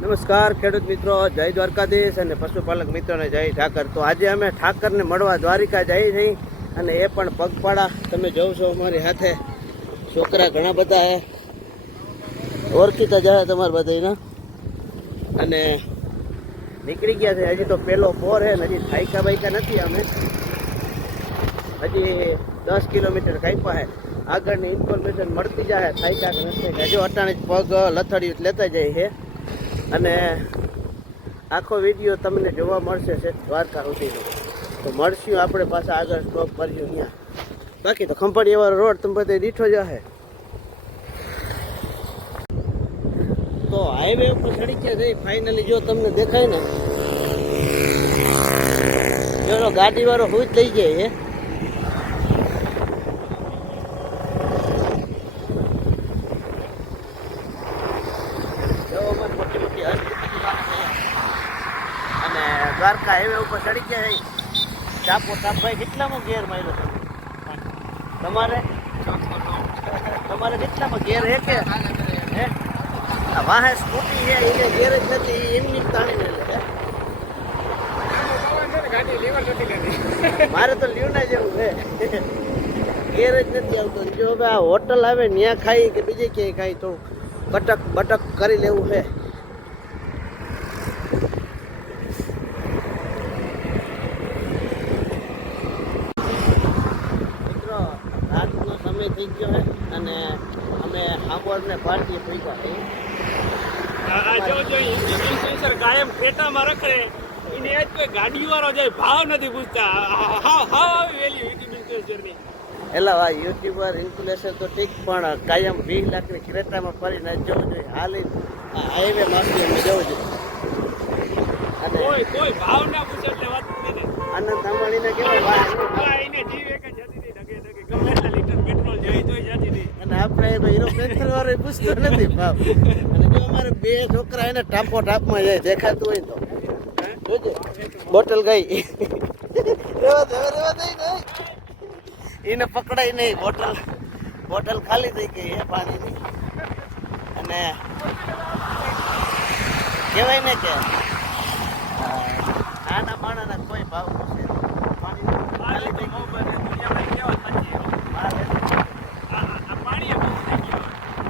નમસ્કાર, ખેડૂત મિત્રો, જય દ્વારકાધીશ અને પશુપાલક મિત્રોને જય ઠાકર. તો આજે અમે ઠાકરને મળવા દ્વારિકા જઈ રહી અને એ પણ પગપાળા. તમે છો અમારી સાથે છોકરા ઘણા બધા હે ઓળખીતા જાય તમારા બધાને અને નીકળી ગયા છે. હજી તો પેલો પોર હે હજી થાયકા બાઈકા નથી અમે. હજી દસ કિલોમીટર કાપ્યા હે આગળની ઇન્ફોર્મેશન મળતી જાય, થાયકા નથી. હજુ અટાણે પગ લથડિયું લેતા જાય છે. અને આખો વીડિયો તમને જોવા મળશે છે દ્વારકા સુધીનો. તો મળશું આપણે પાછા આગળ સ્ટોપ કર્યું ત્યાં બાકી તો ખંભાળી વાળો રોડ તમે બધે દીઠો જ હશે. તો હાઈવે ઉપર ચડી ગયા જઈ ફાઇનલી જો તમને દેખાય ને. ચલો ગાડી વાળો હું જ લઈ જાય હે જો અમારી મોટી મોટી હસ્તી અને દ્વારકા હાઈવે ઉપર ચડી ગયા છે. ચાપો ચાપભાઈ કેટલામાં ગેર માર્યો તમે? તમારે? તમારે કેટલામાં ગેર હે? કે વાહે સ્કૂટી છે એ ગેર જ નથી એમની તાણી લે મારે તો લીવના જેવું છે. ગેર જ નથી આવતો. જો હવે આ હોટલ આવે ત્યાં ખાઈ કે બીજે ક્યાંય ખાઈ તો બટક બટક કરી લેવું છે મિત્રો રાતનો સમય થઈ ગયો છે અને અમે હાંભળને ભારતીય જો જો ઇન્ફ્લુએન્સર કાયમ ખેતામાં રખડે એને આજ કોઈ ગાડી વાળો જાય ભાવ નથી પૂછતા. હાવ હાવ આવી વેલ્યુ ઇન્ફ્લુએન્સરની એલા આ યુટ્યુબર ઇન્ફ્લુએન્સર તો ઠીક પણ કાયમ વીસ લાખની ક્રેટામાં ફરીને જવું જોઈએ. હાલ હાઈવે માફી અમે જવું જોઈએ. અને કોઈ કોઈ ભાવ ના પૂછે એટલે વાત આનંદ સાંભળીને કેવા વાત આ એને જીવ એક જ જતી હતી ડગે ડગે ગમે એટલા લીટર પૂછતો નથી જો અમારે બે છોકરા એને ટાપો ટાપમાં જાય, દેખાતું હોય તો. બોટલ ગઈ. એને પકડાય નહીં, બોટલ. બોટલ ખાલી થઈ ગઈ એ પાણીની. અને કહેવાય ને કે નાના માણાના કોઈ ભાવ નથી પાણીની ખાલી થઈ ગઈ દુનિયામાં કેવા નથી માલ હે. આ પાણી બહુ થઈ ગયું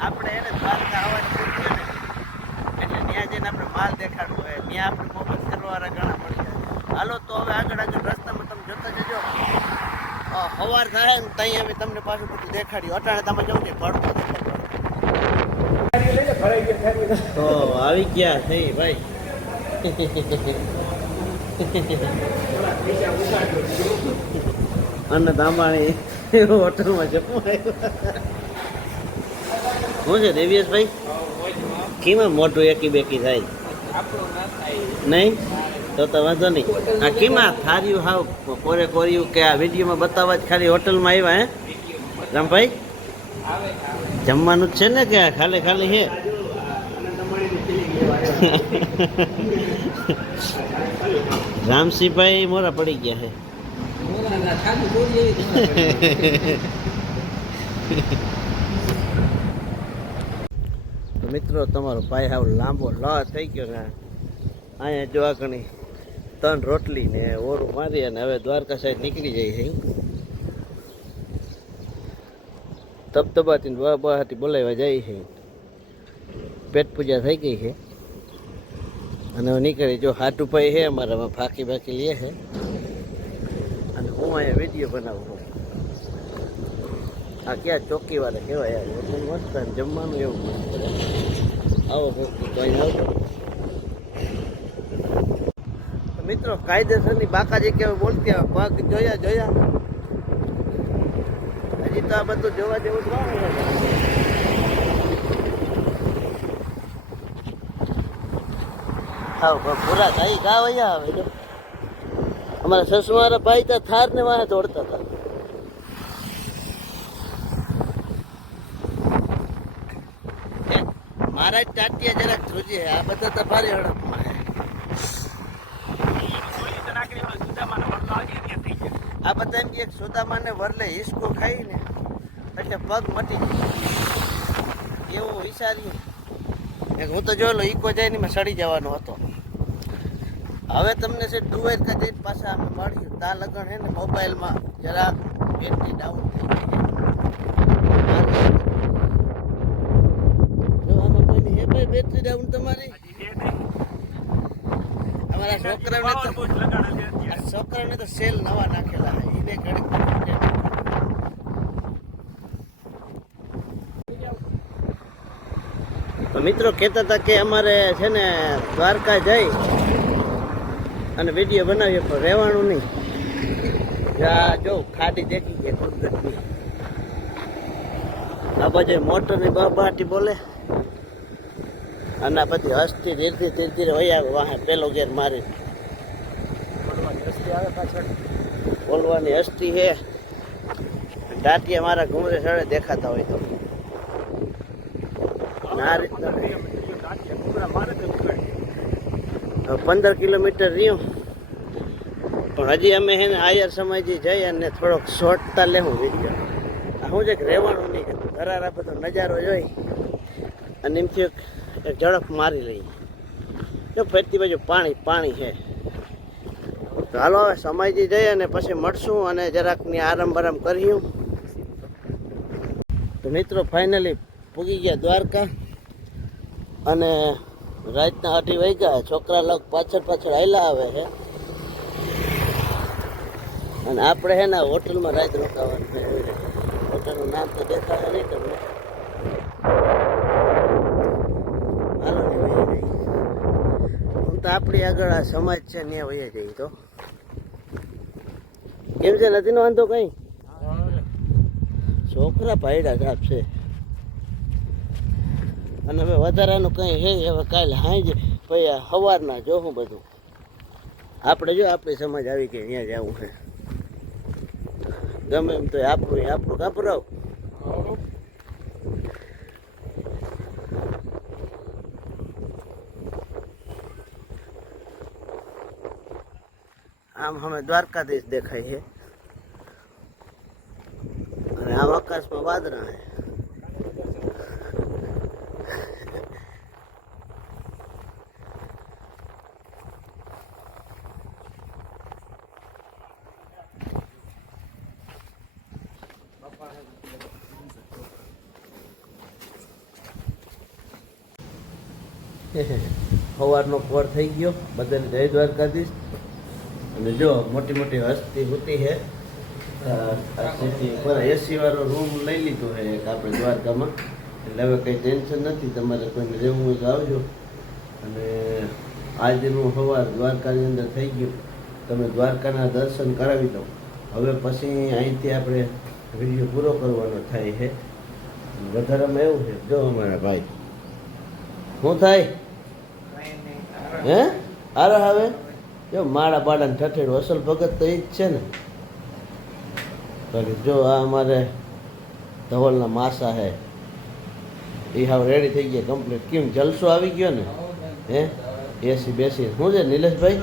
આપણે એને દ્વારકા આવવાની પૂછીએ ને એટલે ત્યાં જઈને આપણે માલ દેખાડવો હોય ત્યાં આપણે મોકલ કરવાવાળા ઘણા મળી જાય હાલો તો હવે આગળ આગળ રસ્તામાં તમે જોતા જજો અ, સવાર થાય ને ત્યાં અમે તમને પાછું બધું દેખાડ્યું. અટાણે તમે જવું ને ભડકો તો આવી ગયા છે ભાઈ. અને દામાણી હોટલમાં જમવા શું છે દેવીએશભાઈ કેમાં મોટું એકી બેકી થાય. નહીં? તો તો વાંધો નહીં. આ કેમાં? થાર્યું હાવ. કોરે કોર્યું કે આ વિડીયોમાં બતાવવા જ ખાલી હોટલમાં આવ્યા, હે? રામભાઈ? જમવાનું જ છે ને કે ખાલી ખાલી હે? રામસિંહભાઈ મોરા પડી ગયા તો મિત્રો, તમારો ભાઈ હાવ લાંબો લ થઈ ગયો ને. અહીંયા જોવા ઘણી ત્રણ રોટલી ને ઓરું મારી અને હવે દ્વારકા સાઈડ નીકળી જાય છે. તબતબાથી બહાટી બોલાવવા જાય છે. પેટ પૂજા થઈ ગઈ છે. અને હવે નીકળી જો હાટુભાઈ છે અમારામાં ફાંકી ફાંકી લે છે. અને હું અહીંયા વીડિયો બનાવું છું. આ ક્યાં ચોકી વાળા કહેવાય? યાર જમવાનું એવું આવો, કોઈ આવતો તો મિત્રો કાયદેસરની બાકાજી કેવું બોલતી આવે પગ જોયા જોયા. હજી તો આ બધું જોવા જેવું જ બ- પૂરા થાય. ગા વયા આવે અમારા સસમારા ભાઈ તો થાર ને વાહે દોડતા મારા જ ટાટિયા જરાક જોજે આ બધા તો ભારે હડપમાં હે. કોઈ તો નાખી દેવાનો સુદામાનો વડલો આવી ગયા થઈ ગયા આ બધા એમ કે એક સોદામાને વરલે હિસકો ખાઈને એટલે પગ મટી જાય એવું વિચાર્યું. હું તો જોયેલો ઈકો જાય ને મેં સડી જવાનો હતો. હવે તમને છે ડુવેર કદી પાછા અમે મળ્યું. તા લગન હે ને મોબાઈલમાં જરા બેટરી ડાઉન થઈ ગઈ બેટરી ડાઉન તમારી. અમારા છોકરાને છોકરાને તો સેલ નવા નાખેલા એને ઘડી તો મિત્રો કહેતા હતા કે અમારે છે ને દ્વારકા જઈ અને વીડિયો બનાવીએ, પણ રહેવાનું નહીં. જ્યાં જો, ખાડી દેખી ગઈ કુદરતની આ બાજુ મોટરની બહાટી બોલે. અને બધી હસતી ધીરે ધીરે વહી આવે વાહે, પેલો ગેર મારી રસ્તે આવે પાછળ બોલવાની હસ્તી છે. દાંતિયા મારા ઘુમરે સડે દેખાતા હોય તો. તો પંદર કિલોમીટર રહ્યું. પણ હજી અમે એને આયર સમયથી જઈ અને થોડોક શોર્ટતા લેવું વીડિયો હું કે રહેવાનું નહીં ધરારા બધો નજારો જોઈ. અને એમથી એક ઝડપ મારી લઈએ. જો ફરતી બાજુ પાણી પાણી છે. તો હાલો હવે સમયથી જઈ અને પછી મળશું અને જરાકની આરામ બરામ કર્યું તો મિત્રો ફાઇનલી પૂગી ગયા દ્વારકા અને રાતના અઢી વાગ્યા. છોકરા લોક પાછળ પાછળ આવેલા આવે છે. અને આપણે હે ને હોટલમાં રાત રોકાવાનું હોટલનું નામ તો દેખાડે નહીં તમને. જઈએ. હું તો આપણી આગળ આ સમાજ છે ને વહી જઈએ તો. કેમ છે, નથી વાંધો કઈ? છોકરા પાયડા જ આપશે અને હવે વધારાનું કંઈ હે હવે કાલે હાંજે પછી સવારના જોવું બધું. આપણે જો આપણી સમાજ આવી કે અહીંયા જવું છે. ગમે એમ તો આપણું આપણું કાપરાવ આમ અમે દ્વારકાધીશ દેખાય છે અને આમ આકાશમાં વાદળા છે સવારનો પોર થઈ ગયો. બધાને જય દ્વારકાધીશ. અને જો મોટી મોટી હસ્તી હોતી છે એસી વાળો રૂમ લઈ લીધો હે એક આપણે દ્વારકામાં. એટલે હવે કંઈ ટેન્શન નથી તમારે કોઈને રહેવું હોય તો આવજો. અને આજનું સવાર દ્વારકાની અંદર થઈ ગયું. તમે દ્વારકાના દર્શન કરાવી દો. હવે પછી અહીંથી આપણે વીડિયો પૂરો કરવાનો થાય છે વધારામાં એવું છે. જો અમારા ભાઈ. શું થાય? હે? આરે હવે જો માળા બાળાને ઠઠેડું, અસલ ભગત તો એ જ છે ને. બાકી જો આ અમારે ધવલના માસા હે, એ હાવ રેડી થઈ ગયા કમ્પ્લીટ કેમ જલસો આવી ગયો ને? હે? એસી બેસી. શું છે નિલેશભાઈ.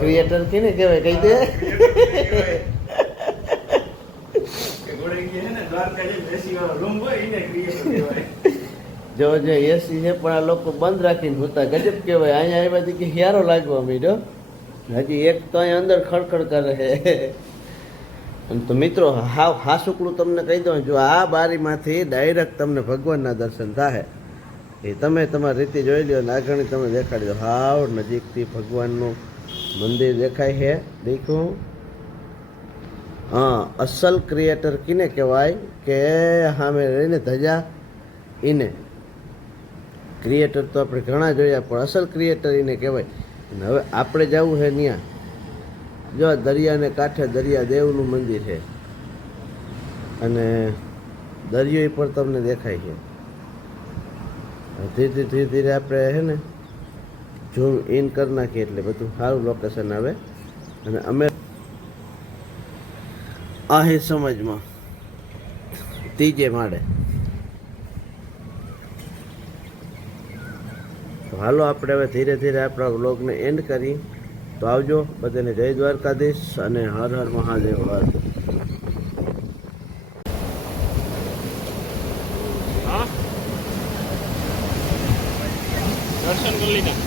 ક્રિએટર કેને કહેવાય? કહી દે. દ્વારકા જે બેસી વાળો રૂમ હોય એને ક્રિએટર કહેવાય. જો જે એસી છે, પણ આ લોકો બંધ રાખીને હોતા. ગજબ કહેવાય. અહીંયા આવ્યાથી કે હિયારો લાગવા માંડ્યો હજી એક તો અહીંયા અંદર ખડખડ કરે છે. અને તો મિત્રો હાવ હાસુકડું તમને કહી દઉં, જો આ બારીમાંથી ડાયરેક્ટ તમને ભગવાનના દર્શન થાય. એ તમે તમારી રીતે જોઈ લો અને આગળ તમે દેખાડી દો. હાવ નજીકથી ભગવાનનું મંદિર દેખાય છે. દેખું. હા, અસલ ક્રિએટર કિને કહેવાય? કે સામે રહીને ધજા એને ક્રિએટર તો આપણે ઘણા જોયા, પણ અસલ ક્રિએટર એને કહેવાય. હવે આપણે જવું છે ત્યાં જો દરિયાને કાંઠે દરિયા દેવનું મંદિર છે અને દરિયો પણ તમને દેખાય છે. ધીરે ધીરે ધીરે આપણે છે ને ઝૂમ ઇન કરી નાખીએ એટલે બધું સારું લોકેશન આવે. અને અમે આહી સમજમાં. ત્રીજે માળે. હાલો આપણે હવે ધીરે ધીરે આપણા વ્લોગને એન્ડ કરી. તો આવજો, બધાને જય દ્વારકાધીશ અને હર હર મહાદેવ, હર. દર્શન કરી લીધા